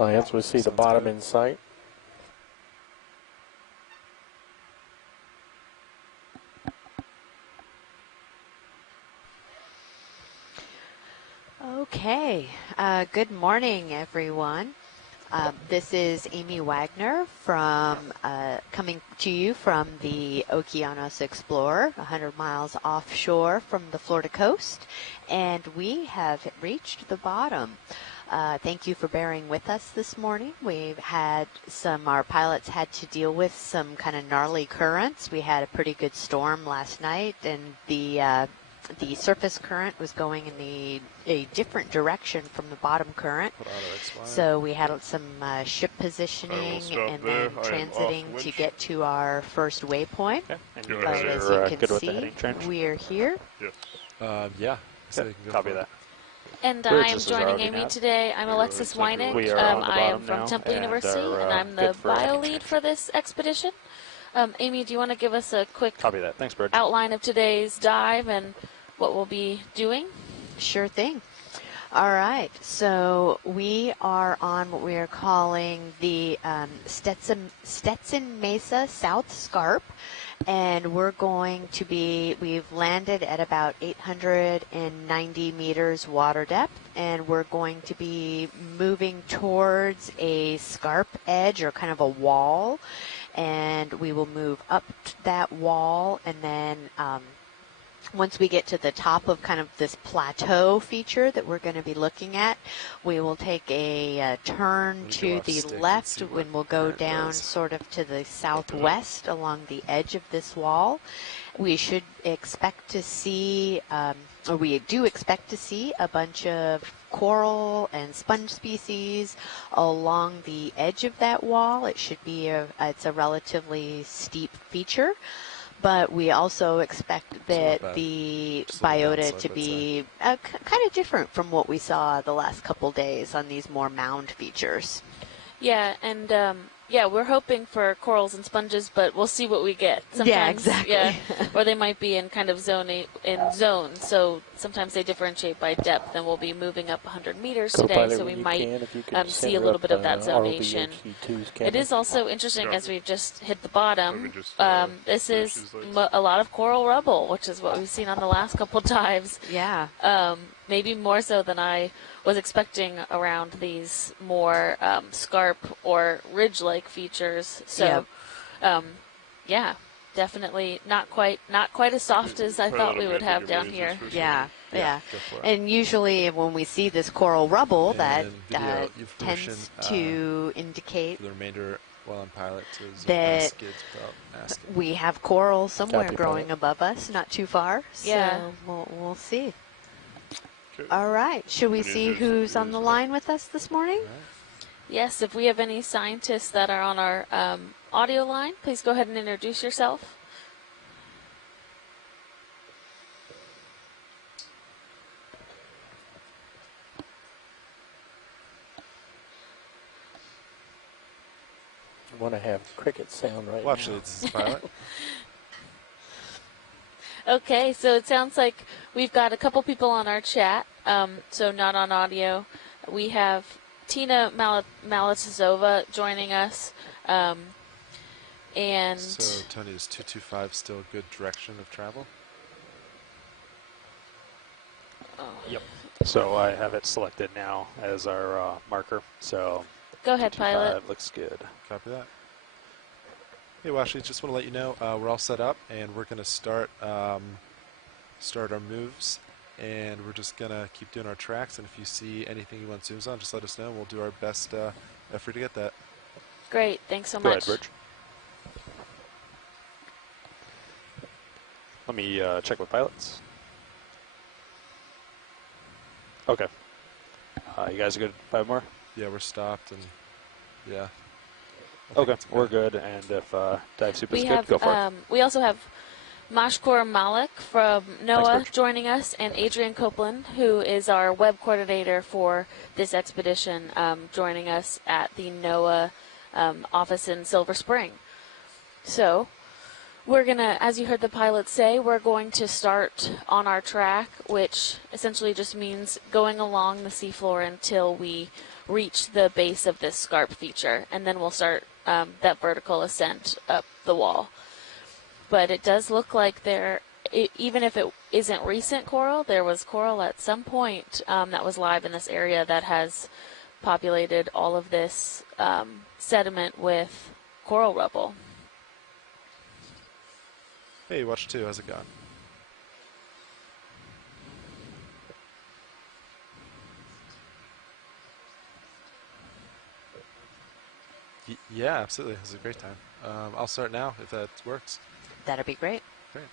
science. We see the bottom in sight. Okay, good morning, everyone. This is Amy Wagner from coming to you from the Okeanos Explorer, 100 miles offshore from the Florida coast, and we have reached the bottom. Thank you for bearing with us this morning. We've had our pilots had to deal with some kind of gnarly currents. We had a pretty good storm last night, and the surface current was going in a different direction from the bottom current. So we had some ship positioning and then transiting to get to our first waypoint. Okay. And you But guys as are you good can with the heading see, change? we're here. Yes. Yeah. So Okay. Copy that. And Bridge, I am this is joining ROV Amy now. today. I'm Alexis Weinig. We are on the I am bottom from now, Temple and University, are, and I'm the good for heading bio lead change. for this expedition. Amy, do you want to give us a quick Copy that. Thanks, Bridge. outline of today's dive and what we'll be doing? Sure thing. All right, so we are on what we are calling the Stetson Mesa South Scarp, and we're going to be, we've landed at about 890 meters water depth, and we're going to be moving towards a scarp edge or kind of a wall, and we will move up that wall, and then once we get to the top of kind of this plateau feature that we're going to be looking at, we will take a turn to the left when we'll go down sort of to the southwest along the edge of this wall. We should expect to see, or we do expect to see a bunch of coral and sponge species along the edge of that wall. It should be it's a relatively steep feature. But we also expect that the biota to be kind of different from what we saw the last couple days on these more mound features. Yeah, and yeah, we're hoping for corals and sponges, but we'll see what we get. Sometimes, yeah, exactly. Yeah, or they might be in kind of zones. So sometimes they differentiate by depth, and we'll be moving up 100 meters today, so we might see a little bit of that zonation. It is also interesting as we've just hit the bottom. This is a lot of coral rubble, which is what we've seen on the last couple dives. Yeah. Maybe more so than I was expecting around these more scarp or ridge-like features. So, yeah, definitely not quite as soft as I thought we would have down here. Yeah. And usually when we see this coral rubble, that tends to indicate the remainder while I'm pilot that we have coral somewhere growing above us, not too far. Yeah. So we'll see. All right. Should we see who's on the line with us this morning? Yes, if we have any scientists that are on our audio line, please go ahead and introduce yourself. I want to have cricket sound right Well, now. actually, it's pilot. Okay, so it sounds like we've got a couple people on our chat, so not on audio. We have Tina Malatisova joining us, and So, Tony, is 225 still a good direction of travel? Yep. So I have it selected now as our marker. So go ahead, pilot. Looks good. Copy that. Hey, well, actually, just want to let you know we're all set up, and we're going to start our moves, and we're just going to keep doing our tracks. And if you see anything you want zooms on, just let us know, and we'll do our best effort to get that. Great, thanks so Go much. ahead, Bridge. Let me check with pilots. Okay. You guys are good? 5 more? Yeah, we're stopped, and yeah. Okay, we're good. And if dive soup is good, go for it. We also have Mashkour Malik from NOAA joining us, and Adrian Copeland, who is our web coordinator for this expedition, joining us at the NOAA office in Silver Spring. So we're going to, as you heard the pilot say, we're going to start on our track, which essentially just means going along the seafloor until we reach the base of this scarp feature, and then we'll start that vertical ascent up the wall. But it does look like even if it isn't recent coral, there was coral at some point that was live in this area that has populated all of this sediment with coral rubble. Hey, Watch 2, how's it going? Yeah, absolutely. This is a great time. I'll start now if that works. That'd be great. Great.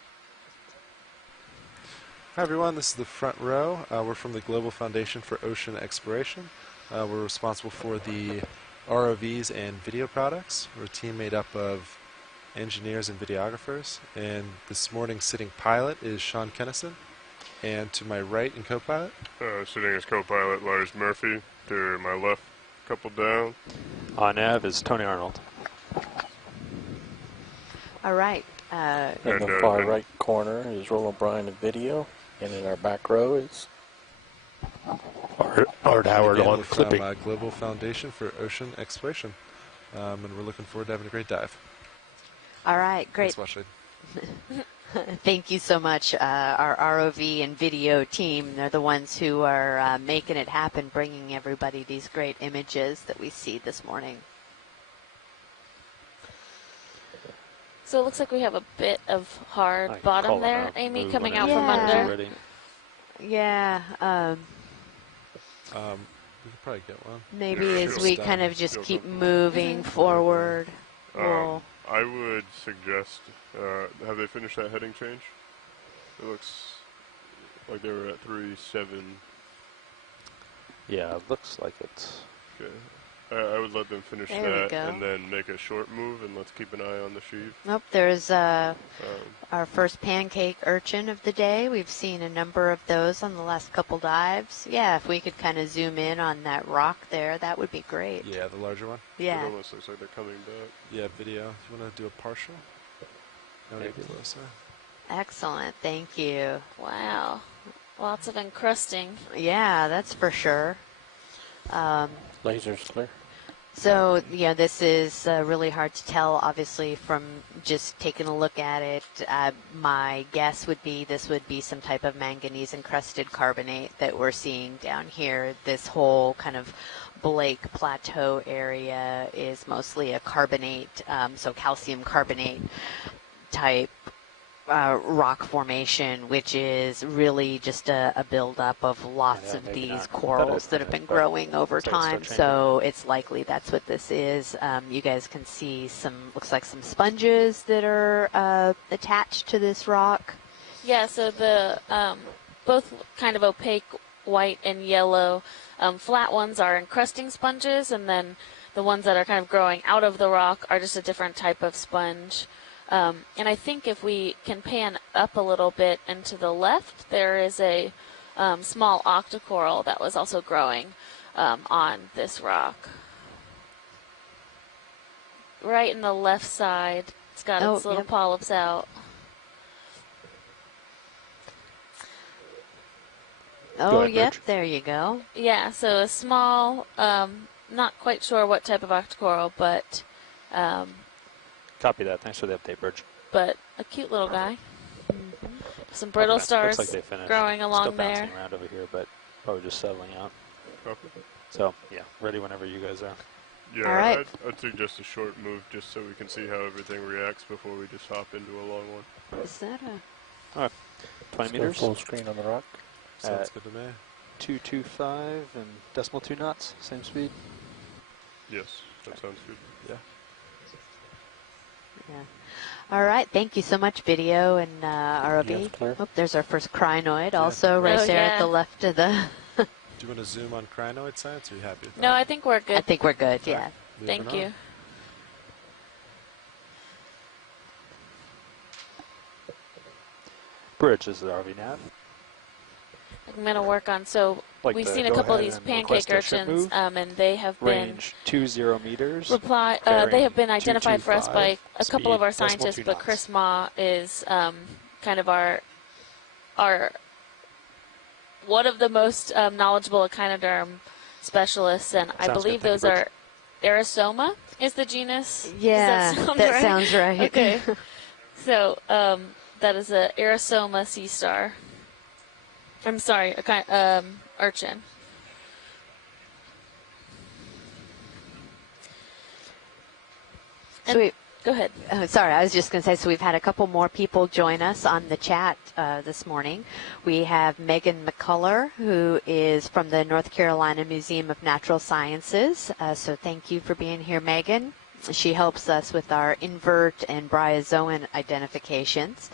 Hi, everyone. This is the front row. We're from the Global Foundation for Ocean Exploration. We're responsible for the ROVs and video products. We're a team made up of engineers and videographers. And this morning's sitting pilot is Sean Kennison. And to my right in co-pilot? Sitting as co-pilot Lars Murphy. To my left, a couple down. On nav is Tony Arnold. All right. In the far right corner is Roland Bryan in video, and in our back row is Art Howard on clipping. From Global Foundation for Ocean Exploration, and we're looking forward to having a great dive. All right, great. Thanks, Washley. Thank you so much, our ROV and video team. They're the ones who are making it happen, bringing everybody these great images that we see this morning. So it looks like we have a bit of hard bottom there, Amy, coming out from Yeah. under. Yeah. We could probably get one. Maybe as we kind of just keep moving forward. We'll I would suggest, have they finished that heading change? It looks like they were at 3.7. Yeah, it looks like it's... Okay. I would let them finish There we that go. and then make a short move, and let's keep an eye on the sheave. Nope, there's our first pancake urchin of the day. We've seen a number of those on the last couple dives. Yeah, if we could kind of zoom in on that rock there, that would be great. Yeah, the larger one. Yeah. It almost looks like they're coming back. Yeah, video. You want to do a partial? No, maybe closer. Excellent, thank you. Wow. Lots of encrusting. Yeah, that's for sure. Laser's clear. So, yeah, this is really hard to tell, obviously, from just taking a look at it. My guess would be this would be some type of manganese-encrusted carbonate that we're seeing down here. This whole kind of Blake Plateau area is mostly a carbonate, so calcium carbonate type rock formation, which is really just a buildup of lots of these corals that have been growing over time. So it's likely that's what this is. You guys can see looks like some sponges that are attached to this rock. Yeah, so the both kind of opaque white and yellow flat ones are encrusting sponges, and then the ones that are kind of growing out of the rock are just a different type of sponge. And I think if we can pan up a little bit and to the left, there is a small octocoral that was also growing on this rock. Right in the left side, it's got its little polyps out. Oh, ahead, yep, Bridge. there you go. Yeah, so a small, not quite sure what type of octocoral, but Copy that. Thanks for the update, Bridge. a cute little guy. Some brittle stars Looks like they finished. growing along Still there. bouncing around over here, but probably just settling out. Copy. So, yeah, ready whenever you guys are. Yeah, All right. I'd suggest a short move just so we can see how everything reacts before we just hop into a long one. Is that a... All right, 20 Let's go meters. full screen on the rock. Sounds good to me. 225 and decimal 2 knots, same speed. Yes, that sounds good. Yeah. Yeah. All right. Thank you so much, video and ROV. Yes, clear. Oh, there's our first crinoid also right Oh, there at yeah. the left of the... Do you want to zoom on crinoid science, or are you happy with that? No, I think we're I good. think we're good, yeah. Moving Thank on. you. Bridge is the RV nav. I'm going to work on, so Like we've to seen a go couple of ahead these and pancake request a ship urchins, move. and they have been Range 20 meters. they have been identified for us by 225, a couple of our speed, decimal scientists, 2 but knots. Chris Ma is kind of our one of the most knowledgeable echinoderm specialists, and I believe those are Aerosoma is the genus. Yeah, Does that that right? sounds right. Okay. So that is a Aerosoma sea star. I'm sorry, a kind urchin. So go ahead. Sorry, I was just going to say, so we've had a couple more people join us on the chat this morning. We have Megan Mccullar, who is from the North Carolina Museum of Natural Sciences. So thank you for being here, Megan. She helps us with our invert and bryozoan identifications.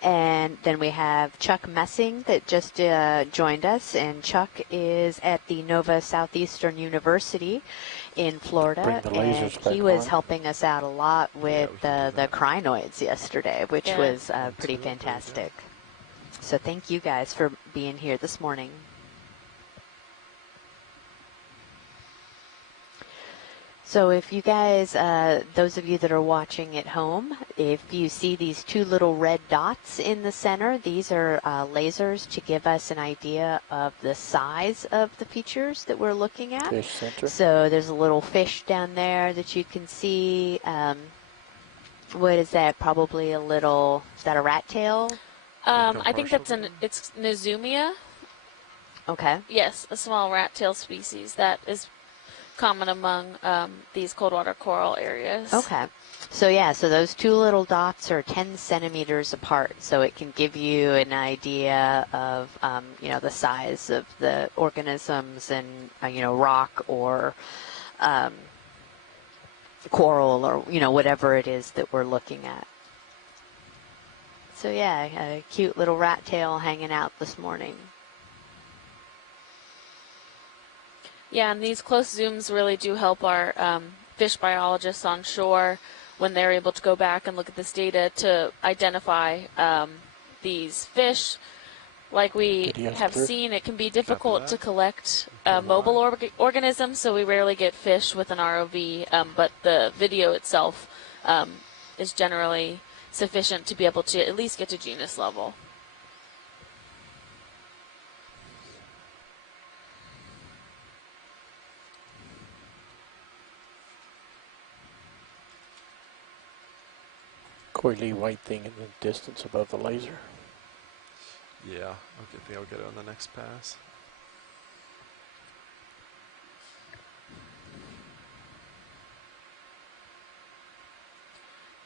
And then we have Chuck Messing that just joined us, and Chuck is at the Nova Southeastern University in Florida, and he was helping us out a lot with the crinoids yesterday, which was pretty fantastic. So thank you guys for being here this morning. So if you guys, those of you that are watching at home, if you see these two little red dots in the center, these are lasers to give us an idea of the size of the features that we're looking at. Fish center. So there's a little fish down there that you can see. What is that? Probably a little, is that a rat tail? I think it's Nizumia. Okay. Yes, a small rat tail species that is common among these cold water coral areas. Okay. So yeah, so those two little dots are 10 centimeters apart, so it can give you an idea of, the size of the organisms and, rock or coral or, whatever it is that we're looking at. So yeah, a cute little rat tail hanging out this morning. Yeah, and these close zooms really do help our fish biologists on shore when they're able to go back and look at this data to identify these fish. Like we have seen, it can be difficult to collect mobile organisms, so we rarely get fish with an ROV, but the video itself is generally sufficient to be able to at least get to genus level. Coily white thing in the distance above the laser. Yeah, I think I'll get it on the next pass.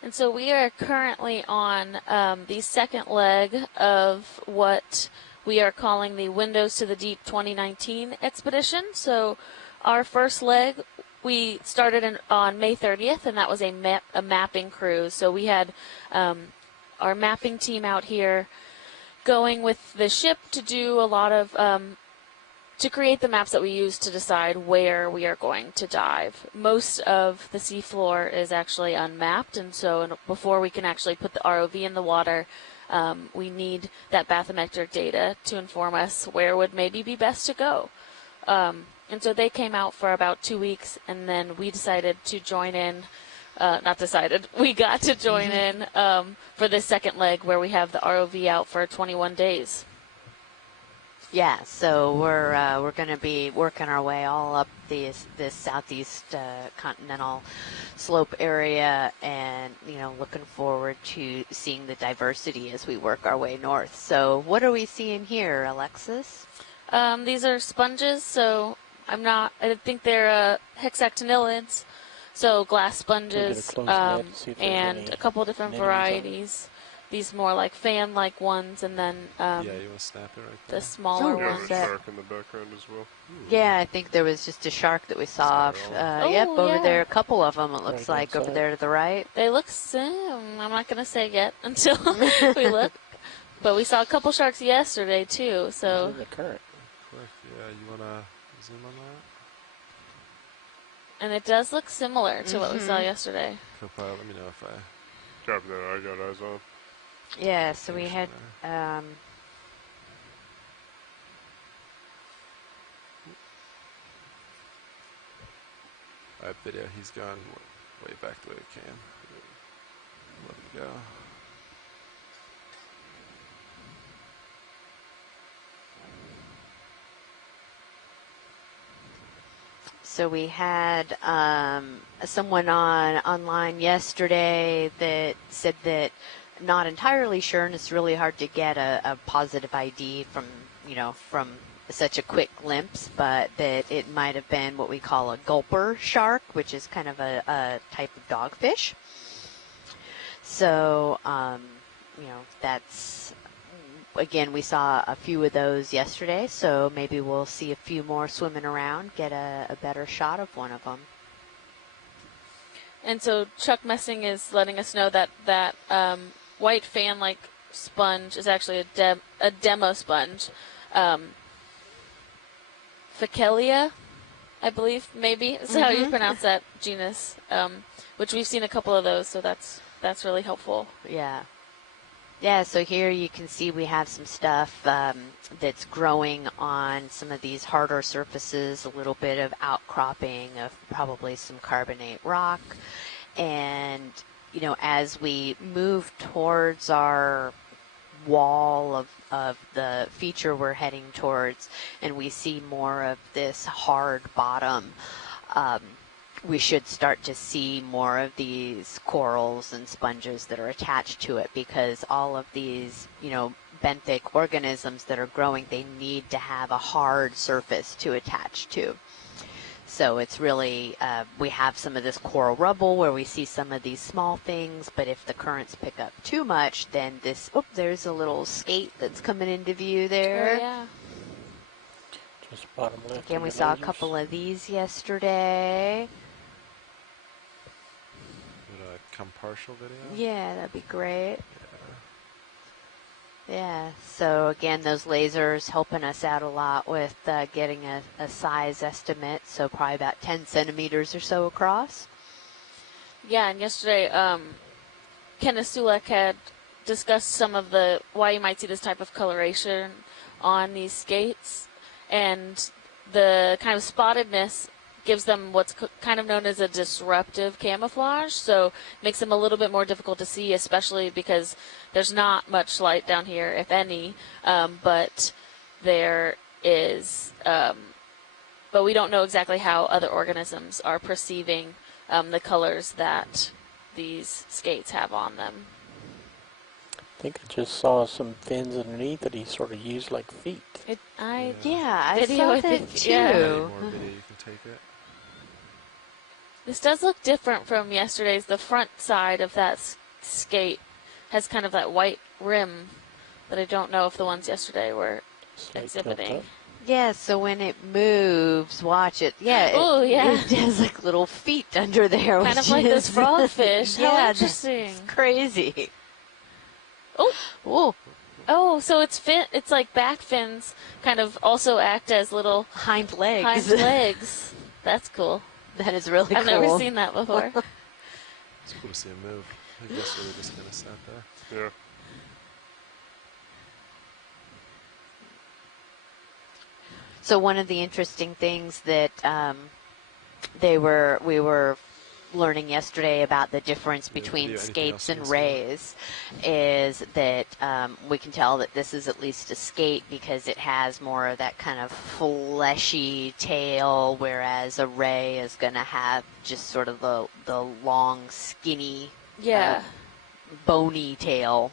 And so we are currently on the second leg of what we are calling the Windows to the Deep 2019 expedition. So our first leg, we started on May 30th, and that was a mapping cruise. So we had our mapping team out here going with the ship to do a lot of, to create the maps that we use to decide where we are going to dive. Most of the seafloor is actually unmapped, and so before we can actually put the ROV in the water, we need that bathymetric data to inform us where would maybe be best to go. And so they came out for about 2 weeks, and then we decided to join in. We got to join in for this second leg where we have the ROV out for 21 days. Yeah, so we're going to be working our way all up this southeast continental slope area, and looking forward to seeing the diversity as we work our way north. So what are we seeing here, Alexis? These are sponges, so I think they're hexactinyllids, so glass sponges, and a couple different varieties. These more like fan-like ones, and then you want to snap it right there? The smaller ones. There's a shark in the background as well. Yeah, I think there was just a shark that we saw. Over there, a couple of them, it looks like, over there to the right. They look I'm not going to say yet until we look. But we saw a couple sharks yesterday, too. So. In the current. Quick, yeah, you want to zoom on that? And it does look similar to what we saw yesterday. Co-pilot, let me know if I... Copy that, I got eyes on. Yeah, so we had... Alright, video, he's gone way back the way it came. Let him go. So we had someone online yesterday that said that not entirely sure, and it's really hard to get a positive ID from such a quick glimpse, but that it might have been what we call a gulper shark, which is kind of a type of dogfish. So, that's, again, we saw a few of those yesterday, so maybe we'll see a few more swimming around, get a better shot of one of them. And so Chuck Messing is letting us know that white fan-like sponge is actually a demo sponge. Mccullar, I believe, maybe is how you pronounce that genus, which we've seen a couple of those, so that's really helpful. Yeah. Yeah, so here you can see we have some stuff that's growing on some of these harder surfaces, a little bit of outcropping of probably some carbonate rock. And, as we move towards our wall of the feature we're heading towards, and we see more of this hard bottom, we should start to see more of these corals and sponges that are attached to it, because all of these, benthic organisms that are growing, they need to have a hard surface to attach to. So it's really, we have some of this coral rubble where we see some of these small things, but if the currents pick up too much, then there's a little skate that's coming into view there. Oh, yeah. Just bottom left. Again, we saw a couple of these yesterday. Would a come partial video? Yeah, that'd be great. Yeah, so again, those lasers helping us out a lot with getting a size estimate, so probably about 10 centimeters or so across. Yeah, and yesterday, Kenneth Sulek had discussed some of why you might see this type of coloration on these skates, and the kind of spottedness gives them what's kind of known as a disruptive camouflage, so it makes them a little bit more difficult to see, especially because there's not much light down here, if any, but there is, but we don't know exactly how other organisms are perceiving the colors that these skates have on them. I think I just saw some fins underneath that he sort of used like feet. I Video, saw I that think, too. yeah. Any more video, you can take it. This does look different from yesterday's. The front side of that skate has kind of that white rim, but I don't know if the ones yesterday were Slight exhibiting. tilt up. Yeah, so when it moves, watch it. Yeah, Oh, yeah. It has like little feet under there. Kind of which like is- those frogfish. How Yeah, interesting. It's crazy. Oh, Whoa, oh, so it's like back fins kind of also act as little hind legs. hind legs. That's cool. That is really I've cool. never seen that before. It's cool to see him move. I think yesterday we just kind of sat there. Yeah. So one of the interesting things that we were learning yesterday about the difference between anything skates else you and wanna say? rays is that we can tell that this is at least a skate because it has more of that kind of fleshy tail, whereas a ray is going to have just sort of the long, skinny, Yeah. bony tail.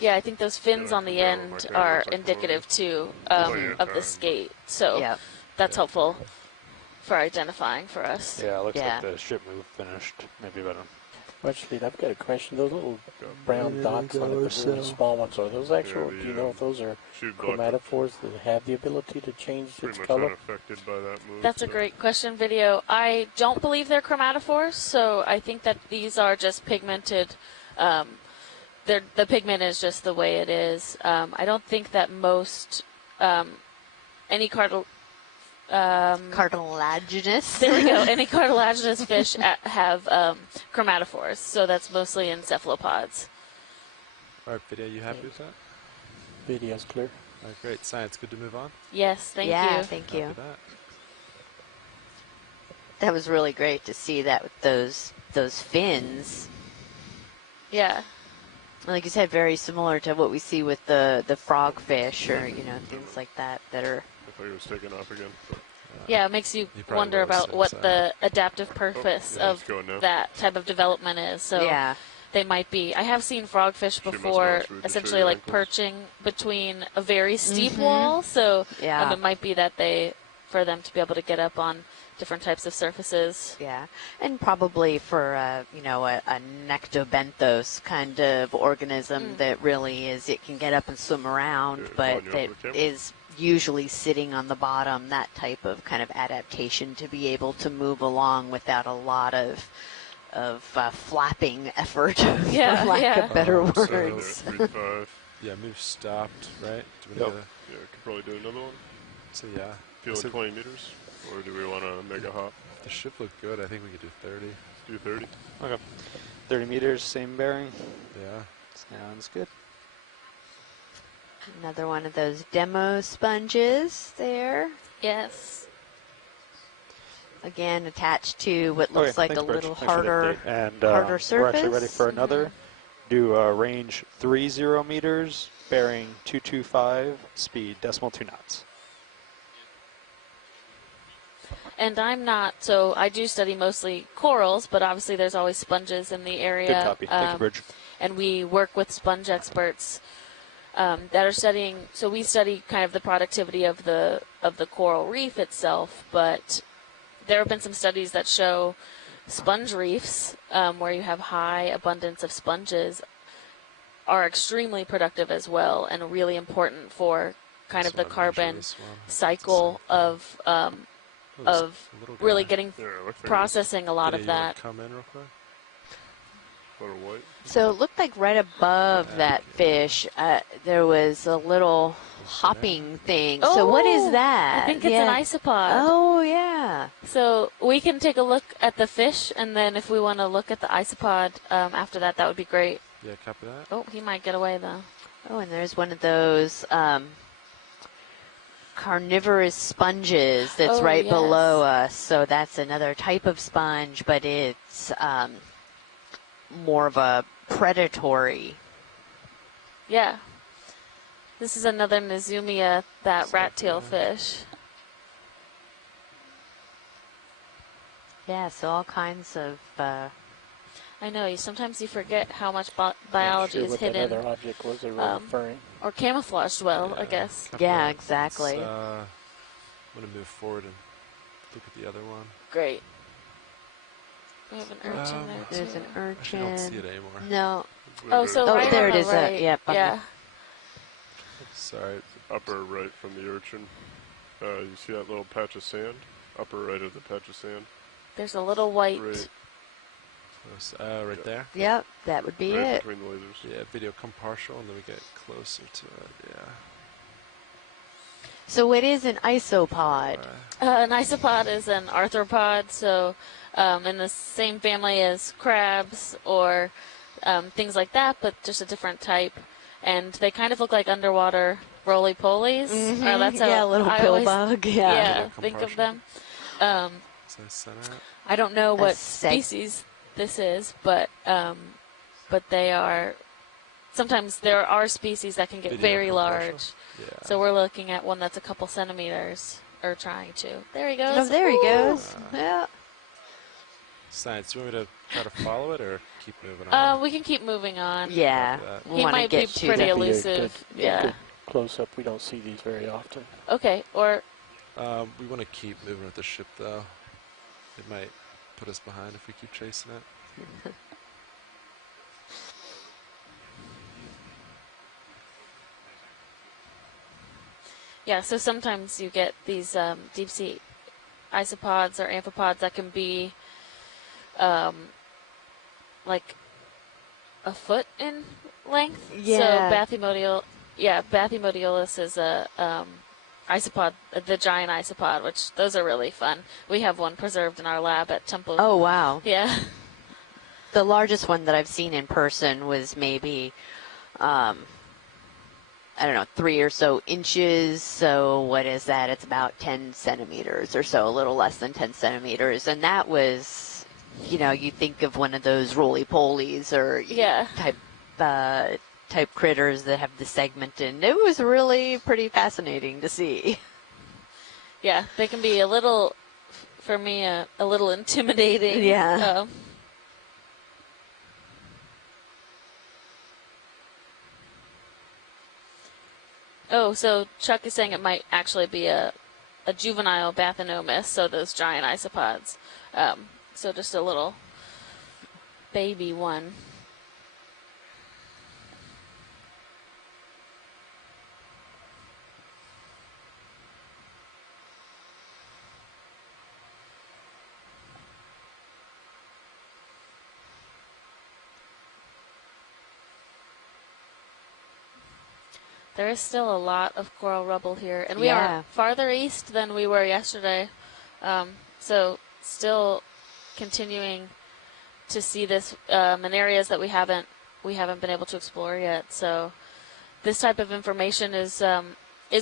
Yeah, I think those fins Yeah, on the yeah, end like that, are it's like indicative too yeah. of the skate. So Yep. that's helpful for identifying for us. Yeah, it looks Yeah. like the ship move finished. Maybe better. Actually, I've got a question. Those little brown dots on it, the really small ones, are those actual? Yeah, do you know if those are Shoot block chromatophores that have the ability to change its pretty much color? unaffected by that move. That's a great question, Video. I don't believe they're chromatophores, so I think that these are just pigmented. The pigment is just the way it is. I don't think that most any Cartilaginous. there we go. Any cartilaginous fish have chromatophores, so that's mostly in cephalopods. All right, video, you happy with that? Video's clear. All right, great. Science, good to move on. Yes, thank yeah, you. thank Happy you. with that. That was really great to see that with those fins. Yeah. Like you said, very similar to what we see with the frogfish or things like that are. I thought he was taking off again. But Yeah, it makes you wonder about what the adaptive purpose of that type of development is. So Yeah. they might be. I have seen frogfish before, essentially like perching between a very steep wall. So it might be that for them to be able to get up on different types of surfaces. Yeah, and probably for a nectobenthos kind of organism that really is, it can get up and swim around, but that is usually sitting on the bottom, that type of kind of adaptation to be able to move along without a lot of flapping effort, for lack of better words. Yeah, move stopped, right? We could probably do another one. So yeah. Feeling 20 meters? Or do we want to make a hop? The ship looked good. I think we could do 30. Do 30? Okay. 30 meters, same bearing. Yeah. Sounds good. Another one of those demo sponges there. Yes. Again, attached to what looks like a little harder surface. We're actually ready for another. Do range 30 meters, bearing 225, speed 0.2 knots. And I'm not, so I do study mostly corals, but obviously there's always sponges in the area. Good copy. Thank you, Bridge. And we work with sponge experts that are studying, so we study kind of the productivity of the coral reef itself, but there have been some studies that show sponge reefs where you have high abundance of sponges are extremely productive as well and really important for kind of the carbon cycle of really getting processing a lot of that. Come in real quick. So it looked like right above that fish, there was a little hopping thing. Oh, so what is that? I think it's an isopod. Oh, yeah. So we can take a look at the fish, and then if we want to look at the isopod after that, that would be great. Yeah, copy that. Oh, he might get away, though. Oh, and there's one of those carnivorous sponges that's right below us. So that's another type of sponge, but it's more of a predatory. Yeah. This is another Nezumia, that rat tail fish. Yeah, so all kinds of... I know, sometimes you forget how much biology is hidden. What other object was referring? Or camouflaged well, I guess. Yeah, exactly. I'm going to move forward and look at the other one. Great. We have an urchin there, too. There's an urchin. I don't see it anymore. No. Oh, so right there on it is. the right. Yeah. Sorry, upper right from the urchin. You see that little patch of sand? Upper right of the patch of sand. There's a little white... Right there? Yep, that would be right it. Between the lasers. Yeah, video come partial, and then we get closer to it, yeah. So what is an isopod? An isopod is an arthropod, so in the same family as crabs or things like that, but just a different type. And they kind of look like underwater roly-polies. That's how a little pill bug. Yeah, think of them. I don't know what species this is, but they are. Sometimes there are species that can get very large. Yeah. So we're looking at one that's a couple centimeters, or trying to. There he goes. Oh, there he goes. Yeah. Science, do you want me to try to follow it or keep moving on? We can keep moving on. Yeah. He might be pretty elusive. Yeah. Close up. We don't see these very often. Okay. Or. We want to keep moving with the ship, though. It might put us behind if we keep chasing it. Yeah, so sometimes you get these deep sea isopods or amphipods that can be like a foot in length. Yeah. So Bathymodiolus is a isopod, the giant isopod, which those are really fun. We have one preserved in our lab at Temple. Oh, wow. Yeah. The largest one that I've seen in person was maybe, I don't know, 3 or so inches. So what is that? It's about 10 centimeters or so, a little less than 10 centimeters. And that was, you think of one of those roly-polies or type critters that have the segment, and it was really pretty fascinating to see. Yeah, they can be a little, for me, a little intimidating. Yeah. Oh, so Chuck is saying it might actually be a juvenile Bathynomus, so those giant isopods. So just a little baby one. There is still a lot of coral rubble here, and we are farther east than we were yesterday. So still continuing to see this in areas that we haven't been able to explore yet. So this type of information is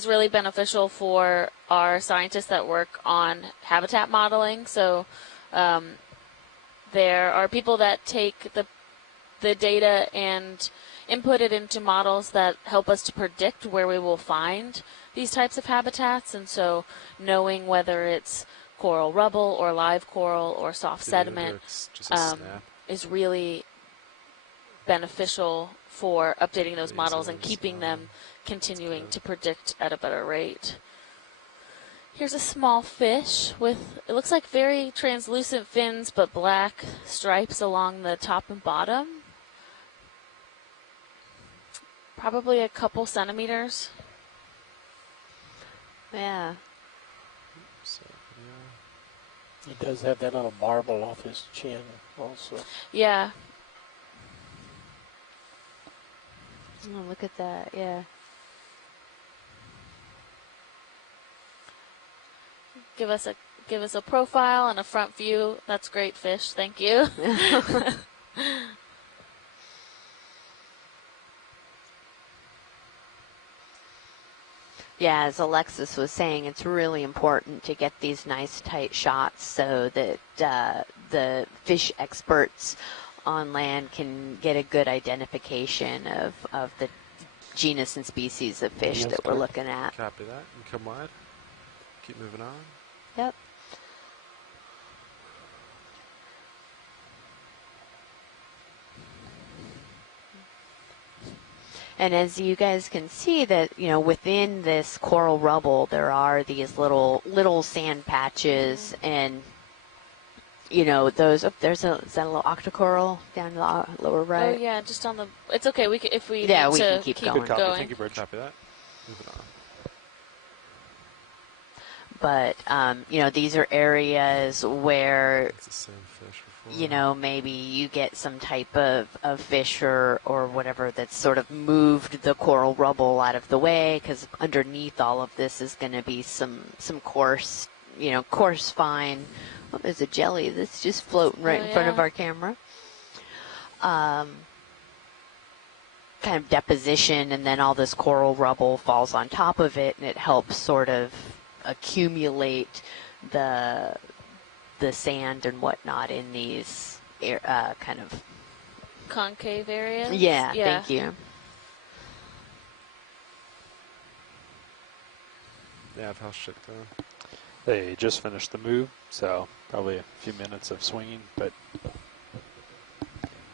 really beneficial for our scientists that work on habitat modeling. So there are people that take the data and input it into models that help us to predict where we will find these types of habitats, and so knowing whether it's coral rubble or live coral or soft sediment is really beneficial for updating those models and keeping them continuing to predict at a better rate. Here's a small fish with, it looks like very translucent fins but black stripes along the top and bottom. Probably a couple centimeters. Yeah. He does have that little marble off his chin also. Yeah. Oh, look at that, yeah. Give us a profile and a front view. That's great fish. Thank you. Yeah, as Alexis was saying, it's really important to get these nice tight shots so that the fish experts on land can get a good identification of the genus and species of fish that we're looking at. Copy that. And come wide. Keep moving on. Yep. And as you guys can see that, you know, within this coral rubble, there are these little sand patches, and, you know, those, is that a little octocoral down in the lower right? Oh, yeah, just on the, it's okay, we can, if we yeah, need we to can keep going. Good copy. Thank you, Bridge. Copy that. Moving on. But, you know, these are areas where, It's the same fish before. you know, maybe you get some type of fish or whatever that's sort of moved the coral rubble out of the way, because underneath all of this is going to be some coarse, you know, coarse fine. Oh, there's a jelly that's just floating right in front of our camera. Kind of deposition, and then all this coral rubble falls on top of it, and it helps sort of accumulate the sand and whatnot in these kind of concave areas. Yeah, thank you. Yeah, how's shit going? They just finished the move, so probably a few minutes of swinging, but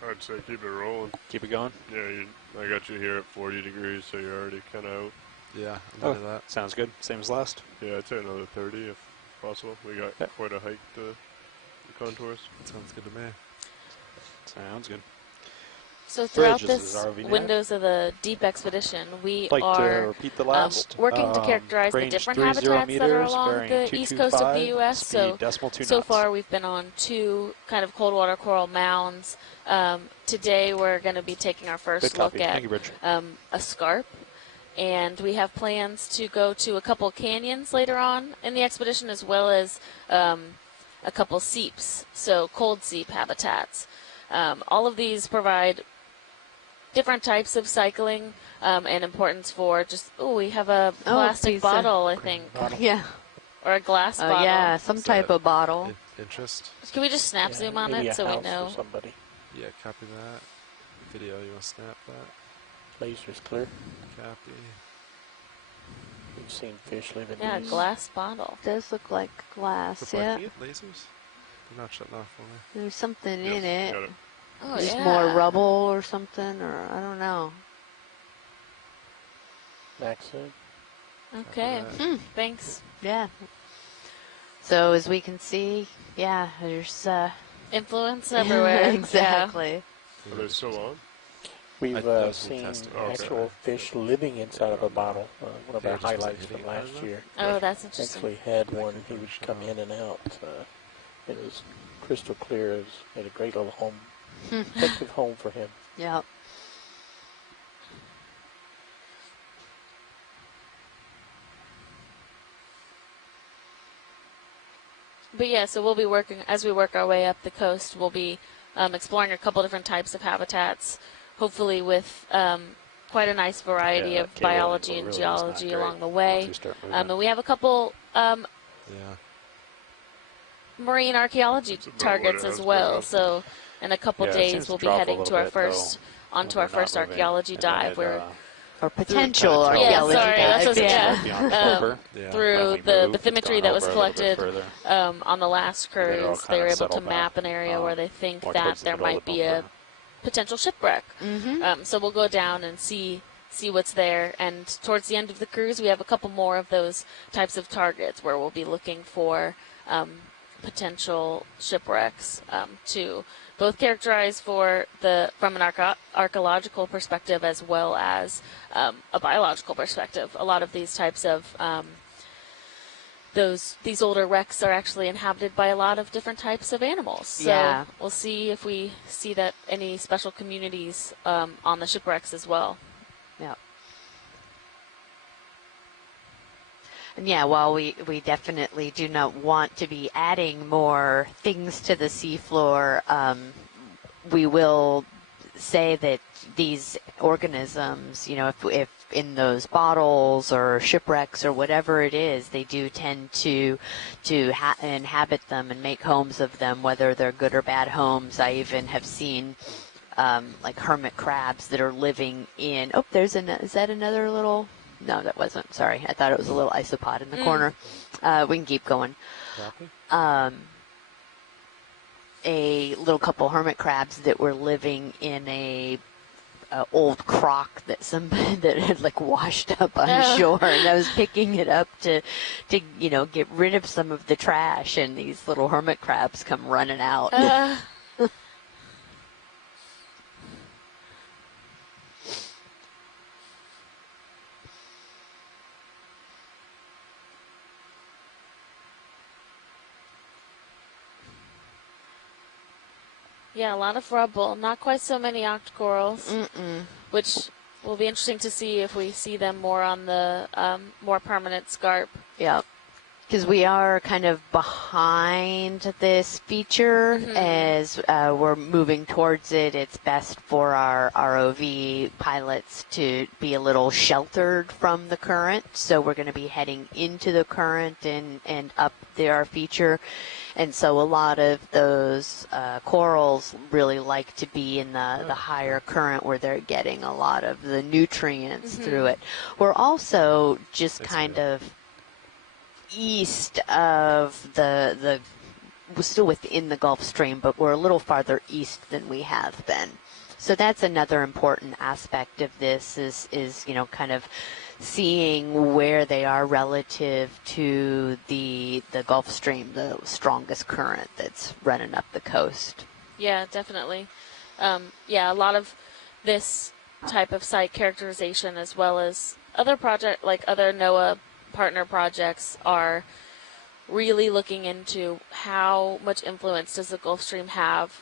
I'd say keep it rolling. keep it going. Yeah, I got you here at 40 degrees, so you're already kind of out. Yeah, I'm into that. Sounds good. Same as last. Yeah, I'd say another 30 if possible. We got quite a hike to the contours. Sounds good to me. Sounds good. So throughout Bridge, is this ROV now? windows of the deep expedition, we Like to are repeat the last. working to characterize the range different 30 habitats that are meters, along bearing the east coast of the 225, U.S. speed decimal 2 So knots. far we've been on 2 kind of cold water coral mounds. Today we're going to be taking our first Good look copy. at Thank you, Bridge. a scarp. And we have plans to go to a couple canyons later on in the expedition, as well as a couple seeps, so cold seep habitats. All of these provide different types of cycling and importance for just, we have a plastic bottle, I think. Yeah. Or a glass bottle. Yeah, some type of bottle. Interest? Can we just snap zoom on maybe it a so we house know? or somebody. Yeah, copy that. Video, you want to snap that? Laser's clear. Copy. We've seen fish living in Yeah, these. glass bottle. Does look like glass, For yeah. blinking it, lasers? They're not shutting off for me. There's something Yes, in it. got it. Oh, Just yeah. more rubble or something, or I don't know. Maxine. Okay. After Thanks. Yeah. So as we can see, yeah, there's Influence everywhere. exactly. Are they still on? We've those seen testing. Okay. actual fish living inside of a bottle. One of Yeah, our just wasn't highlights hitting from it hard last enough. year. Yeah. Oh, that's interesting. Actually had one. He would come in and out. It was crystal clear. It had a great little home, protective home for him. Yep. But yeah, so we'll be working, as we work our way up the coast, we'll be exploring a couple different types of habitats, hopefully with quite a nice variety Yeah, of that cable biology angle and really is not geology great along the once way. you start moving. And we have a couple Yeah. marine archaeology That's about targets what it as has well. been. So in a couple Yeah, it days, seems to we'll be drop a heading little to our bit, first, though, onto when our they're not first moving. archaeology And then dive. it, We're Or potential kinda yeah, archaeology sorry, that's dive. what, Yeah. beyond the cover. Yeah. through When we the move, it's bathymetry gone that was over a little bit collected further. on the last then it'll cruise. They kinda were able to settle map back, an area where they think more that towards the there middle of might the be a bumper. potential shipwreck. Mm-hmm. So we'll go down and see what's there. And towards the end of the cruise, we have a couple more of those types of targets where we'll be looking for potential shipwrecks to both characterize from an archaeological perspective as well as a biological perspective. A lot of these types of these older wrecks are actually inhabited by a lot of different types of animals. So Yeah. we'll see if we see that any special communities on the shipwrecks as well. Yep. And yeah, while we definitely do not want to be adding more things to the seafloor, we will say that these organisms, if in those bottles or shipwrecks or whatever it is, they do tend to inhabit them and make homes of them, whether they're good or bad homes. I even have seen like hermit crabs that are living in. Oh, is that another little? No, that wasn't. Sorry, I thought it was a little isopod in the corner. We can keep going. A little couple hermit crabs that were living in a old crock that somebody that had like washed up on shore, and I was picking it up to get rid of some of the trash, and these little hermit crabs come running out. Yeah, a lot of rubble. Not quite so many octocorals, which will be interesting to see if we see them more on the more permanent scarp. Yeah, because we are kind of behind this feature as we're moving towards it. It's best for our ROV pilots to be a little sheltered from the current. So we're going to be heading into the current and up our feature. And so a lot of those corals really like to be in the higher current where they're getting a lot of the nutrients through it. We're also just kind of east of the we're still within the Gulf Stream, but we're a little farther east than we have been. So that's another important aspect of this is kind of seeing where they are relative to the Gulf Stream, the strongest current that's running up the coast. Yeah, definitely. A lot of this type of site characterization, as well as other other NOAA partner projects, are really looking into how much influence does the Gulf Stream have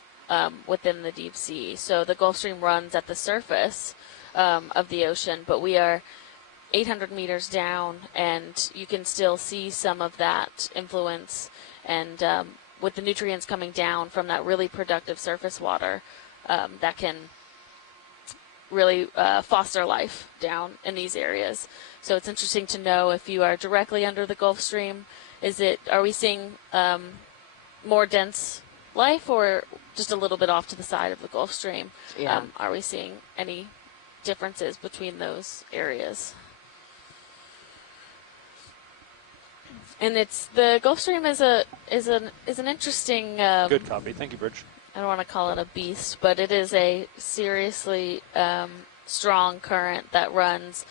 within the deep sea. So the Gulf Stream runs at the surface of the ocean, but we are 800 meters down, and you can still see some of that influence. And with the nutrients coming down from that really productive surface water, that can really foster life down in these areas. So it's interesting to know if you are directly under the Gulf Stream, are we seeing more dense life, or just a little bit off to the side of the Gulf Stream? Yeah. Are we seeing any differences between those areas? And the Gulf Stream is an interesting. Good copy. Thank you, Bridge. I don't want to call it a beast, but it is a seriously strong current that runs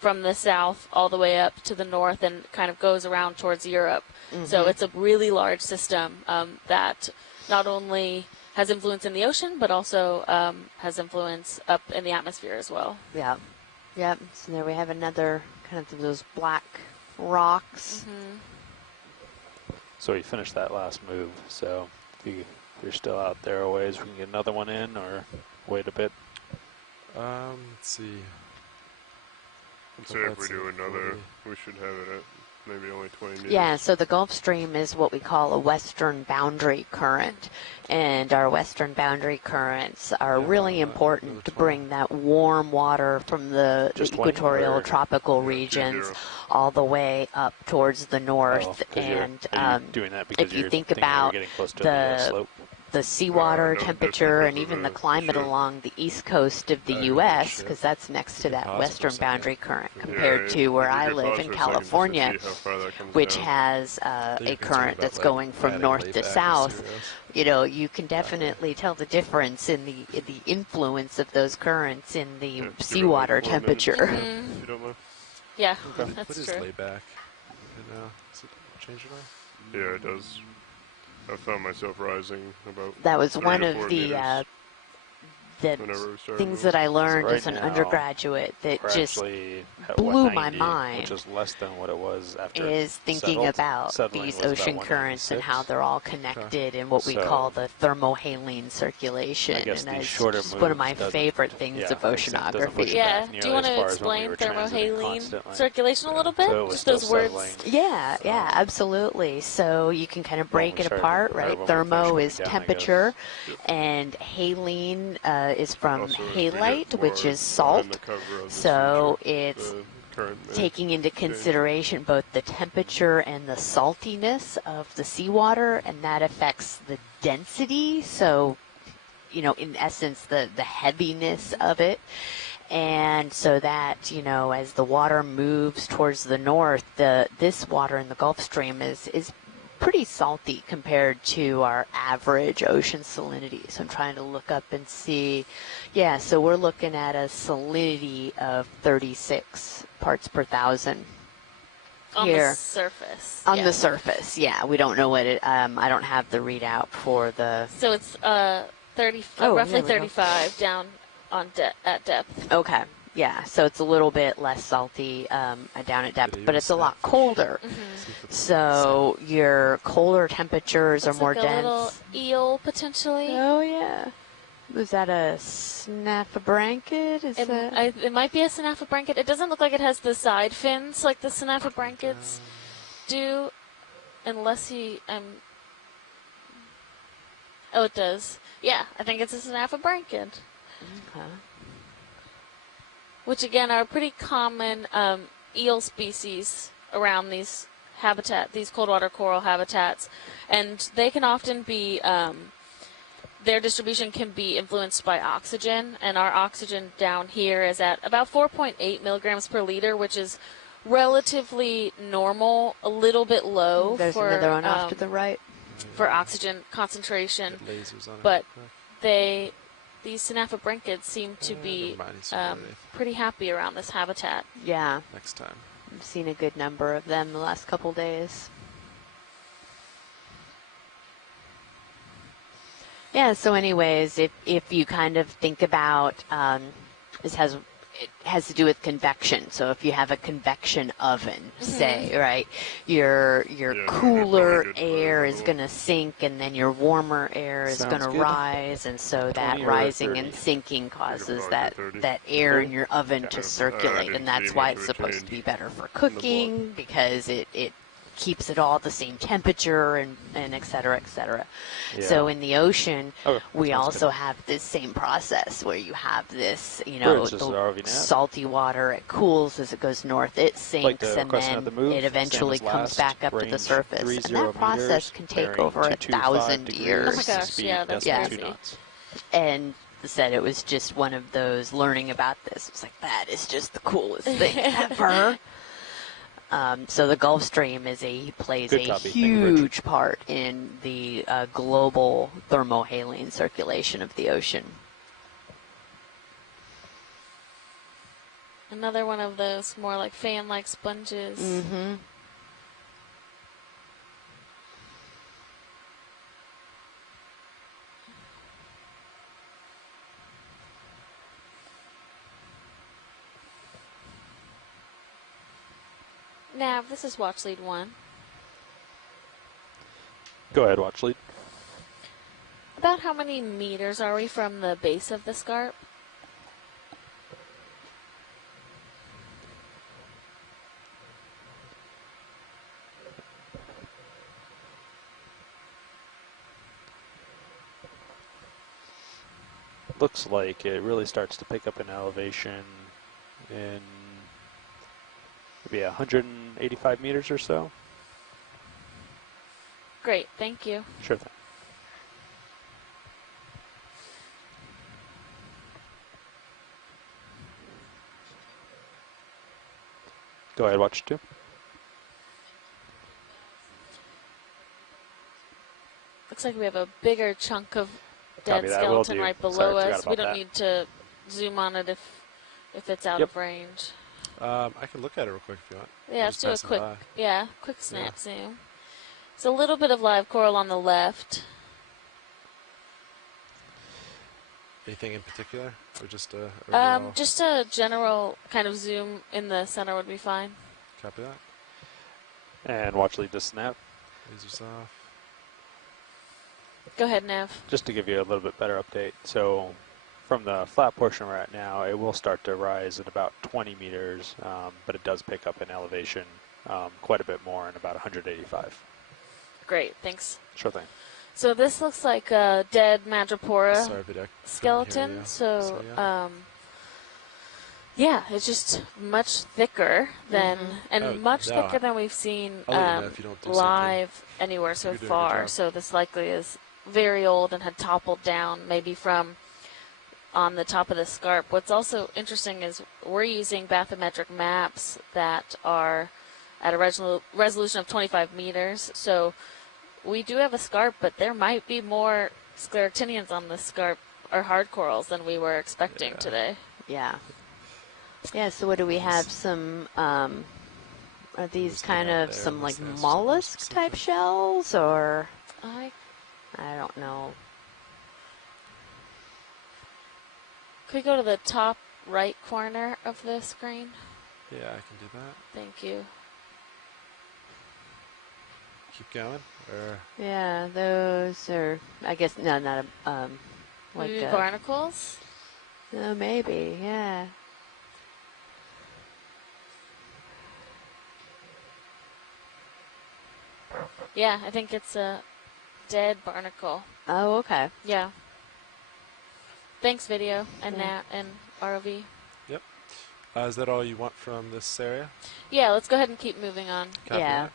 from the south all the way up to the north and kind of goes around towards Europe. Mm-hmm. So it's a really large system that not only has influence in the ocean, but also has influence up in the atmosphere as well. Yeah. Yep. So there we have another kind of those black rocks. Mm-hmm. So we finished that last move. So if you're still out there a ways, we can get another one in or wait a bit. Let's see. Let's say if we do another, we should have it at maybe only 20 meters. Yeah, so the Gulf Stream is what we call a western boundary current. And our western boundary currents are really important to bring that warm water from the equatorial tropical regions all the way up towards the north. And doing that because if you think about the seawater temperature and even the climate along the east coast of the U.S., because that's next to that western boundary current compared to where I live in California, which has a current that's going from north to south. You know, you can definitely tell the difference in the influence of those currents in the seawater temperature. Mm-hmm. Yeah, okay. That's Put his true. lay back. And, does it change it all? Yeah, it does. I found myself rising about. That was one of the things that I learned as an undergraduate that just blew my mind, which is less than what it was after is thinking about these ocean currents and how they're all connected in what we call the thermohaline circulation. And it's just one of my favorite things of oceanography. Yeah, do you want to explain thermohaline circulation a little bit? Just those words. Yeah, absolutely. So you can kind of break it apart, right? Thermo is temperature, and haline is from halite, which is salt. So it's taking into consideration both the temperature and the saltiness of the seawater, and that affects the density. So, you know, in essence, the heaviness of it. And so that, you know, as the water moves towards the north, this water in the Gulf Stream is pretty salty compared to our average ocean salinity. So I'm trying to look up and see. Yeah, so we're looking at a salinity of 36 parts per thousand. On here. The surface. On the surface, yeah. We don't know what it, I don't have the readout for the... So it's roughly 35 down at depth. Okay. Yeah, so it's a little bit less salty down at depth, but it's a lot colder. Mm-hmm. So your colder temperatures are more like a dense. Little eel potentially. Oh yeah. Was that a snaffabranchid? It might be a snaffabranchid. It doesn't look like it has the side fins like the snaffabranchids do, unless oh, it does. Yeah, I think it's a snaffabranchid. Okay. Which again are pretty common eel species around these cold water coral habitats, and they can often be their distribution can be influenced by oxygen, and our oxygen down here is at about 4.8 milligrams per liter, which is relatively normal, a little bit low. There's another one off to the right for oxygen concentration, but these snaffabranchids seem to be pretty happy around this habitat. Yeah. Next time. I've seen a good number of them the last couple days. Yeah, so anyways, if you kind of think about, it has to do with convection. So if you have a convection oven, say, right, your cooler air is going to sink, and then your warmer air is going to rise, and so that rising and sinking causes that air in your oven to circulate, and that's why it's supposed to be better for cooking, because it keeps it all the same temperature and et cetera, et cetera. Yeah. So in the ocean, we also have this same process where you have this, you know, salty water. It cools as it goes north. It sinks, and then it eventually comes back up to the surface. And that process can take over 1,000 years. Oh my gosh, yeah, that's crazy. And said it was just one of those learning about this. It was like, that is just the coolest thing ever. So the Gulf Stream plays a huge part in the global thermohaline circulation of the ocean. Another one of those more like fan-like sponges. Mm-hmm. Nav, this is watch lead 1. Go ahead, watch lead. About how many meters are we from the base of the scarp? Looks like it really starts to pick up in elevation in maybe 185 meters or so. Great, thank you. Sure thing. Go ahead, watch 2. Looks like we have a bigger chunk of dead skeleton right below us. We don't need to zoom on it if it's out of range. I can look at it real quick if you want. Yeah, let's do a quick snap zoom. It's a little bit of live coral on the left. Anything in particular, or just a just a general kind of zoom in the center would be fine. Copy that. And watch lead to snap. Lasers off. Go ahead, Nav. Just to give you a little bit better update. So from the flat portion we're at now, it will start to rise at about 20 meters, but it does pick up in elevation quite a bit more in about 185. Great, thanks. Sure thing. So this looks like a dead Madrepora skeleton. Yeah, it's just much thicker than, much thicker than we've seen live anywhere so far. So this likely is very old and had toppled down maybe from on the top of the scarp. What's also interesting is we're using bathymetric maps that are at a resolution of 25 meters. So we do have a scarp, but there might be more scleractinians on the scarp or hard corals than we were expecting today. Yeah. Yeah, so what do we have? Some, are these kind of some like mollusk type shells, or? I don't know. Could we go to the top right corner of the screen? Yeah, I can do that. Thank you. Keep going? Or yeah, those are, I guess, no, not a, like maybe barnacles? No, maybe, yeah. Yeah, I think it's a dead barnacle. Oh, okay. Yeah. Thanks, video and and ROV. Yep. Is that all you want from this area? Yeah, let's go ahead and keep moving on. Copy that.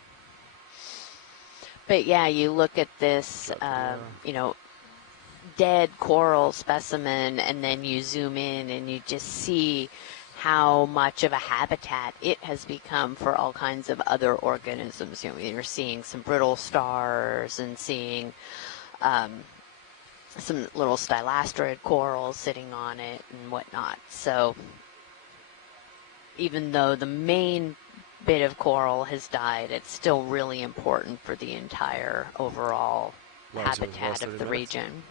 But yeah, you look at this, dead coral specimen, and then you zoom in and you just see how much of a habitat it has become for all kinds of other organisms. You know, you're seeing some brittle stars and seeing some little stylastrid corals sitting on it and whatnot. So even though the main bit of coral has died, it's still really important for the entire overall habitat of the region.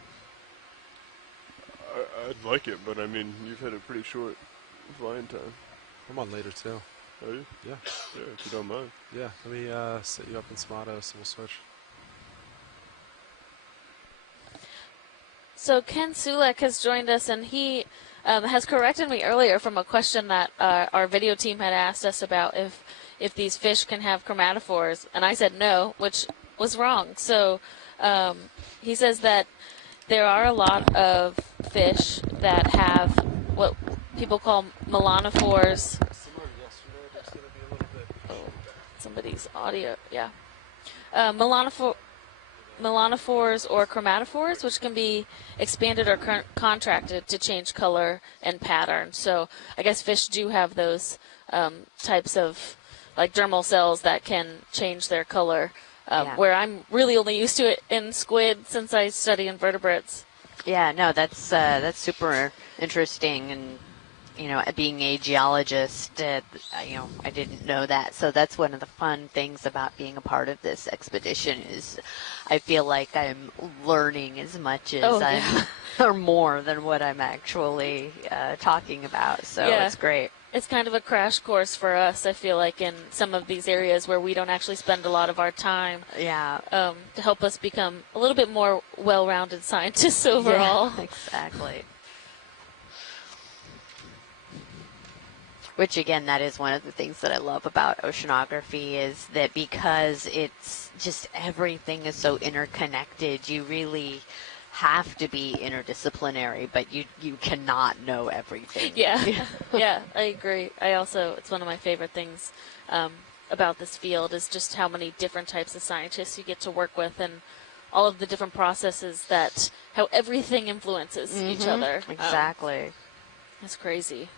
I'd like it, but I mean, you've had a pretty short flying time. I'm on later too. Are you? Yeah. Yeah, if you don't mind. Yeah, let me set you up in Smato, so we'll switch. So Ken Sulek has joined us, and he has corrected me earlier from a question that our video team had asked us about if these fish can have chromatophores, and I said no, which was wrong. So he says that there are a lot of fish that have what people call melanophores. Somebody's audio, yeah. Melanophores or chromatophores, which can be expanded or contracted to change color and pattern. So I guess fish do have those types of like dermal cells that can change their color. Where I'm really only used to it in squid since I study invertebrates. Yeah, no, that's super interesting, and being a geologist, I didn't know that. So that's one of the fun things about being a part of this expedition is I feel like I'm learning as much as or more than what I'm actually talking about. So it's great. It's kind of a crash course for us, I feel like, in some of these areas where we don't actually spend a lot of our time. Yeah. To help us become a little bit more well-rounded scientists overall. Yeah, exactly. Which, again, that is one of the things that I love about oceanography is that because it's just everything is so interconnected, you really have to be interdisciplinary, but you cannot know everything. Yeah, yeah, I agree. It's one of my favorite things about this field is just how many different types of scientists you get to work with and all of the different processes how everything influences each other. Exactly. It's crazy.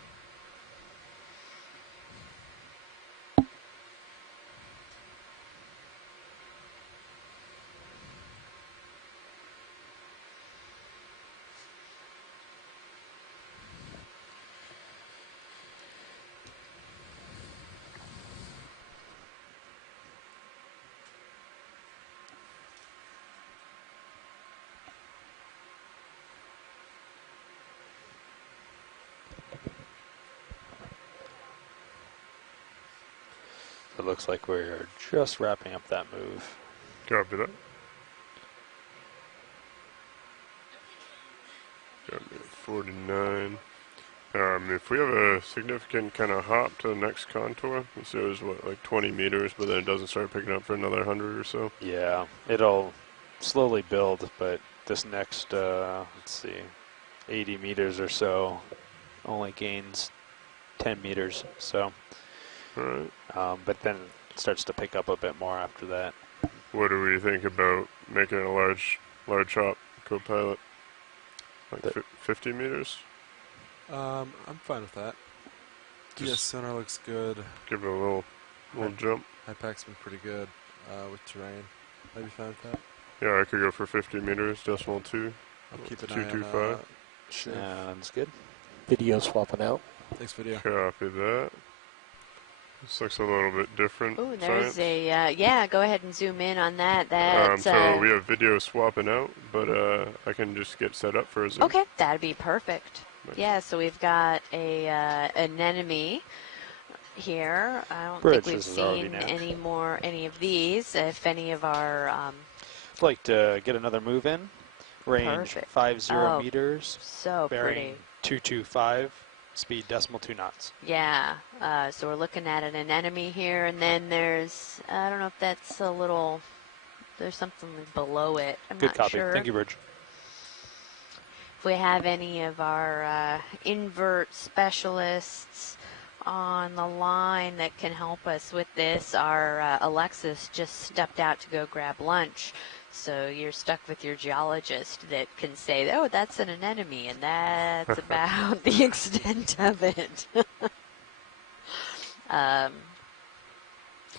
It looks like we're just wrapping up that move. Copy that. Got me at 49. If we have a significant kind of hop to the next contour, it says like 20 meters, but then it doesn't start picking up for another 100 or so. Yeah, it'll slowly build, but this next, let's see, 80 meters or so only gains 10 meters. So, all right. But then it starts to pick up a bit more after that. What do we think about making a large hop, co-pilot? Like 50 meters? I'm fine with that. Just sonar looks good. Give it a little jump. HiPAC's been pretty good with terrain. I'd be fine with that. Yeah, I could go for 50 meters, decimal 2. I'll keep an 225. eye on sure. Sounds good. Video swapping out. Thanks, video. Copy that. This looks a little bit different. Oh, there's science. go ahead and zoom in on that. So we have video swapping out, but I can just get set up for a zoom. Okay, that'd be perfect. Nice. Yeah, so we've got an anemone here. I don't Bridge, think we've seen any of these. If any of our I'd like to get another move in. Range Perfect. 50 meters. so bearing pretty. 225. Speed decimal 2 knots. Yeah, so we're looking at an anemone here, and then there's, I don't know if that's there's something below it. I'm Good not copy. sure. Thank you, Bridge. If we have any of our invert specialists on the line that can help us with this, our Alexis just stepped out to go grab lunch. So you're stuck with your geologist that can say, oh, that's an anemone, and that's about the extent of it.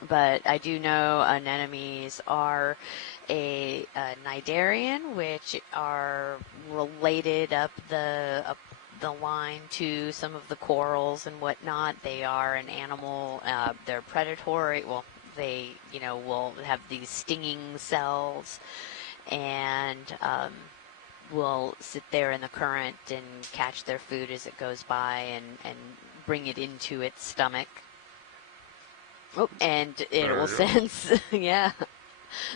But I do know anemones are a cnidarian, which are related up the line to some of the corals and whatnot. They are an animal. They're predatory. Well, they, will have these stinging cells and will sit there in the current and catch their food as it goes by and bring it into its stomach. Oh, and it will sense, yeah,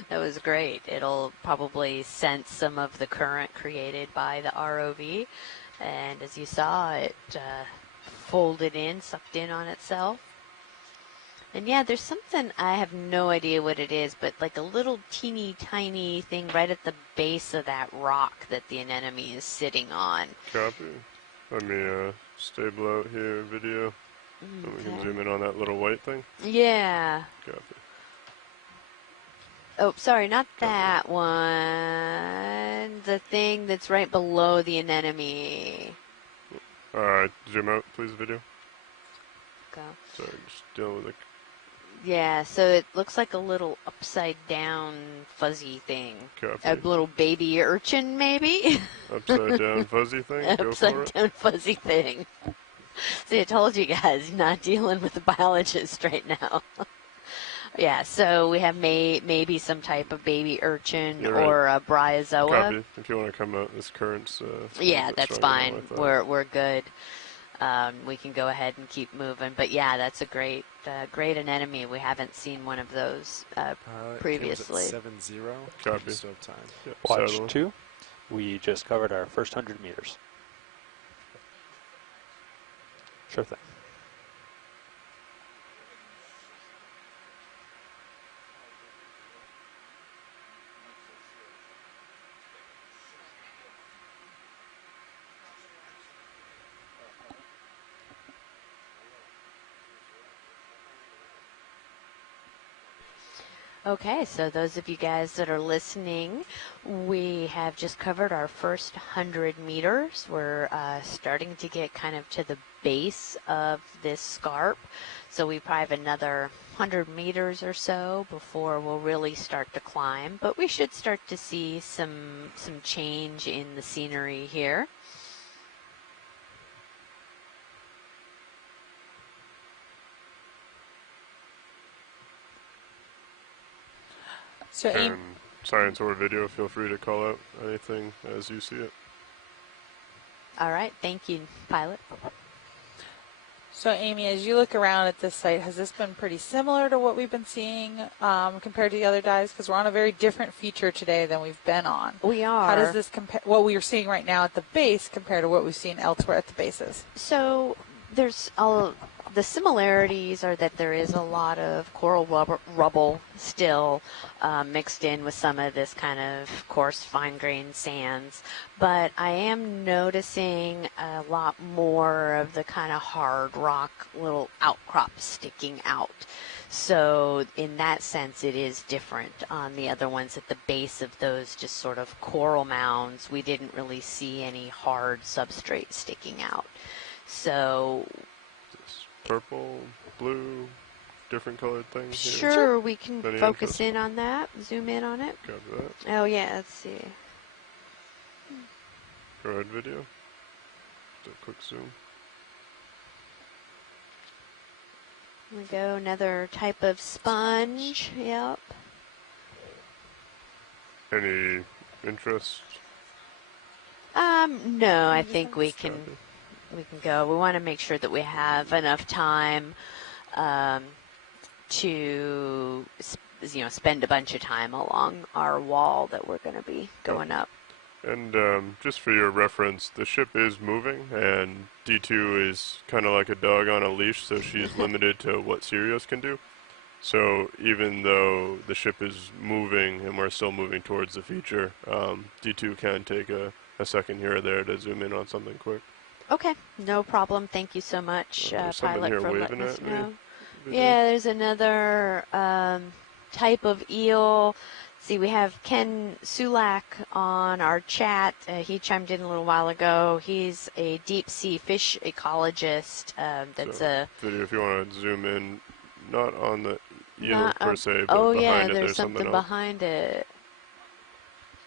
that was great. It'll probably sense some of the current created by the ROV. And as you saw, it folded in, sucked in on itself. And yeah, there's something, I have no idea what it is, but like a little teeny tiny thing right at the base of that rock that the anemone is sitting on. Copy. Let me stable out here video. So we can zoom in on that little white thing. Yeah. Copy. Oh, sorry, not that one. The thing that's right below the anemone. Zoom out, please, video. Go. Sorry, just dealing with Yeah, so it looks like a little upside down fuzzy thing. Copy. A little baby urchin, maybe? Upside down fuzzy thing? Go for it. Upside down fuzzy thing. See, I told you guys, not dealing with a biologist right now. Yeah, so we have maybe some type of baby urchin or a bryozoa. Copy. If you want to come out, this current's yeah, that's fine. We're good. We can go ahead and keep moving. But yeah, that's a great anemone. We haven't seen one of those previously. 7-0. Copy. Still have time. Yep. Watch 2. We just covered our first 100 meters. Sure thing. Okay, so those of you guys that are listening, we have just covered our first 100 meters. We're starting to get kind of to the base of this scarp. So we probably have another 100 meters or so before we'll really start to climb. But we should start to see some change in the scenery here. So And science or video, feel free to call out anything as you see it. All right, thank you, pilot. So Amy, as you look around at this site, has this been pretty similar to what we've been seeing compared to the other dives? Because we're on a very different feature today than we've been on. We are. How does this compare, what we are seeing right now at the base compare to what we've seen elsewhere at the bases? So there's the similarities are that there is a lot of coral rubble still mixed in with some of this kind of coarse fine-grained sands. But I am noticing a lot more of the kind of hard rock little outcrops sticking out. So in that sense, it is different. On the other ones at the base of those just sort of coral mounds, we didn't really see any hard substrate sticking out. So Purple, blue, different colored things here. sure, we can Any focus interest? in on that, zoom in on it. Copy that. Oh yeah, let's see. Go ahead, video. Just a quick zoom. Here we go, another type of sponge. Yep. Any interest? No, I think we can Copy. go. We want to make sure that we have enough time to spend a bunch of time along our wall that we're going to be going up. And just for your reference, the ship is moving, and D2 is kind of like a dog on a leash, so she's limited to what Sirius can do. So even though the ship is moving and we're still moving towards the feature, D2 can take a second here or there to zoom in on something quick. Okay, no problem. Thank you so much, There's someone pilot, here for letting waving us at me. know. Yeah, there's another type of eel. See, we have Ken Sulak on our chat. He chimed in a little while ago. He's a deep sea fish ecologist. Video, if you want to zoom in, not on the eel per se, but oh behind yeah, it, there's something something else. behind it.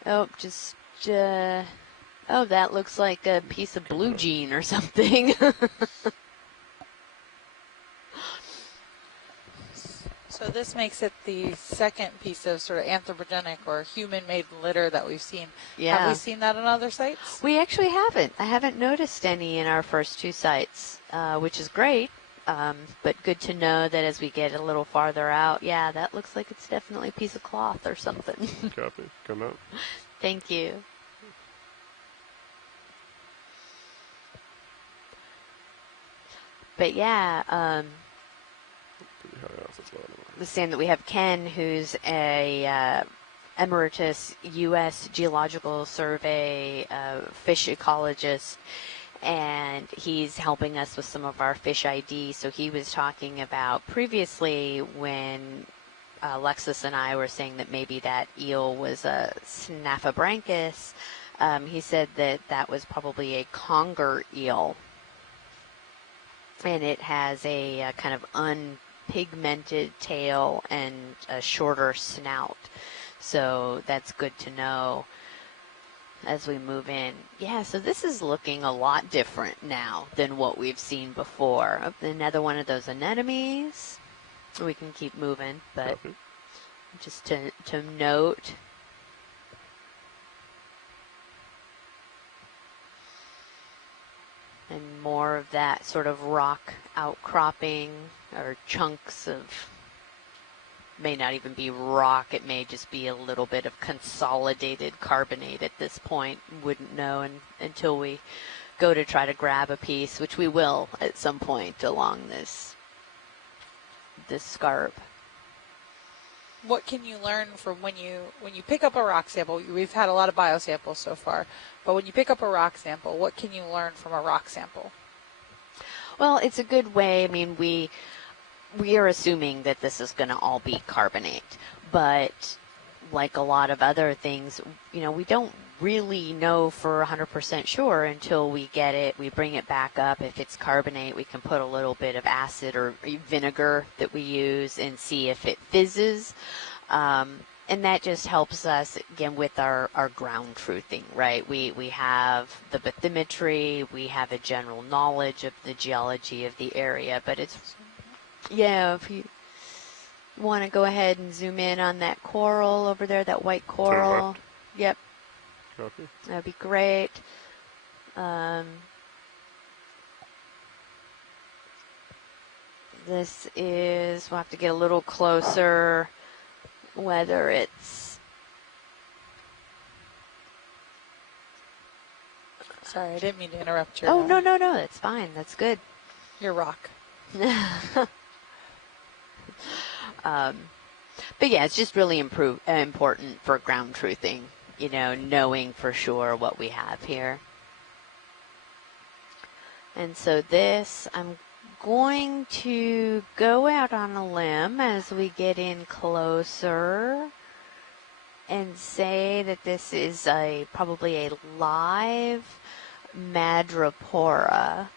Oh, just oh, that looks like a piece of blue jean or something. So this makes it the second piece of sort of anthropogenic or human-made litter that we've seen. Yeah. Have we seen that on other sites? We actually haven't. I haven't noticed any in our first two sites, which is great. But good to know that as we get a little farther out, yeah, that looks like it's definitely a piece of cloth or something. Copy. Come out. Thank you. But yeah, Pretty high off the bottom. was saying that we have Ken, who's a emeritus U.S. Geological Survey fish ecologist, and he's helping us with some of our fish ID. So he was talking about previously when Alexis and I were saying that maybe that eel was a Snaphobranchus. He said that that was probably a conger eel. And it has a kind of pigmented tail and a shorter snout. So that's good to know as we move in. Yeah, so this is looking a lot different now than what we've seen before. Another one of those anemones. We can keep moving, but just to note. And more of that sort of rock outcropping or chunks of, may not even be rock, it may just be a little bit of consolidated carbonate at this point. Wouldn't know until we go to try to grab a piece, which we will at some point along this scarp. What can you learn from when you pick up a rock sample? We've had a lot of biosamples so far, but when you pick up a rock sample, what can you learn from a rock sample? Well, it's a good way. I mean, we are assuming that this is going to all be carbonate, but like a lot of other things, we don't really know for 100% sure until we get it. We bring it back up. If it's carbonate, we can put a little bit of acid or vinegar that we use and see if it fizzes. And that just helps us, again, with our ground truthing, right? We have the bathymetry, we have a general knowledge of the geology of the area, but it's, yeah, if you want to go ahead and zoom in on that coral over there, that white coral. Yep. Copy. That'd be great. This is, we'll have to get a little closer, whether it's... Sorry, I didn't mean to interrupt your... Oh, no, that's fine. That's good. Your rock. But yeah, it's just really important for ground truthing, knowing for sure what we have here. And so this, I'm going to go out on a limb as we get in closer and say that this is probably a live madrepora.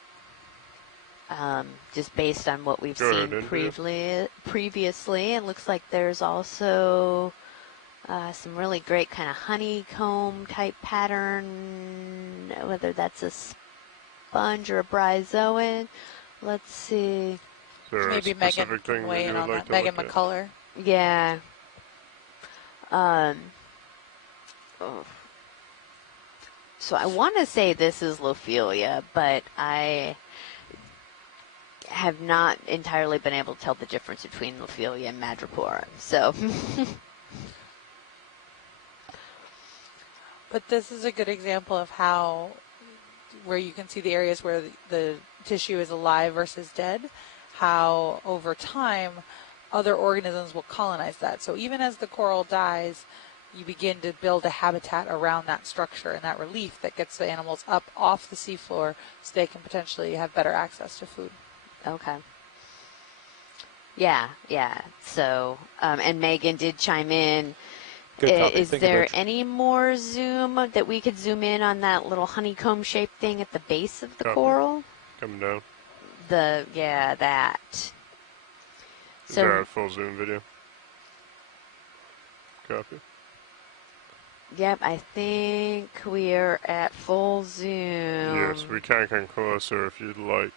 Just based on what we've seen previously. It looks like there's also some really great kind of honeycomb type pattern, whether that's a sponge or a bryozoan. Let's see. Maybe Megan can weigh in on that. Megan Mccullar. Yeah. So I want to say this is Lophelia, but I have not entirely been able to tell the difference between Lophelia and madrepora. So, but this is a good example of where you can see the areas where the tissue is alive versus dead, how over time other organisms will colonize that. So even as the coral dies, you begin to build a habitat around that structure and that relief that gets the animals up off the seafloor so they can potentially have better access to food. Okay. Yeah. So, and Megan did chime in. Is there any more zoom that we could zoom in on that little honeycomb shaped thing at the base of the coral? Coming down. That. Is So, there a full zoom video? Copy. Yep, I think we're at full zoom. Yes, we can come closer if you'd like.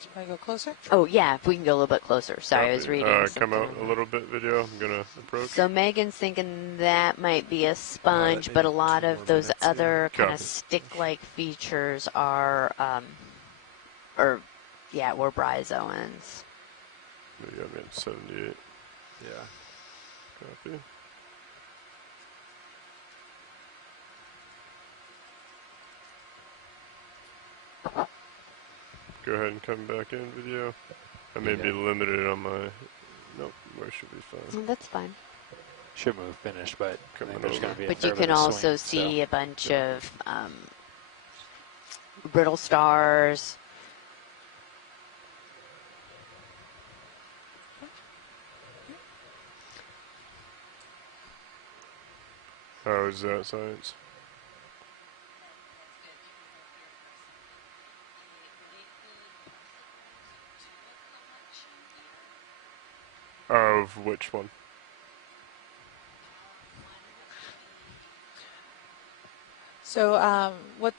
Do you want to go closer? Oh, yeah, if we can go a little bit closer. Sorry, Copy. I was reading. Come out a little bit video. I'm going to approach. So Megan's thinking that might be a sponge, but a lot of those other kind of stick-like features are, were bryozoans. Maybe I'm at 78. Yeah. Copy. Go ahead and come back in video. I may be limited on my... Nope, I should be fine. That's fine. Should move finished, but I think there's going to be a But fair you bit can of also swing, see a bunch of brittle stars. How is that science? Of which one? So what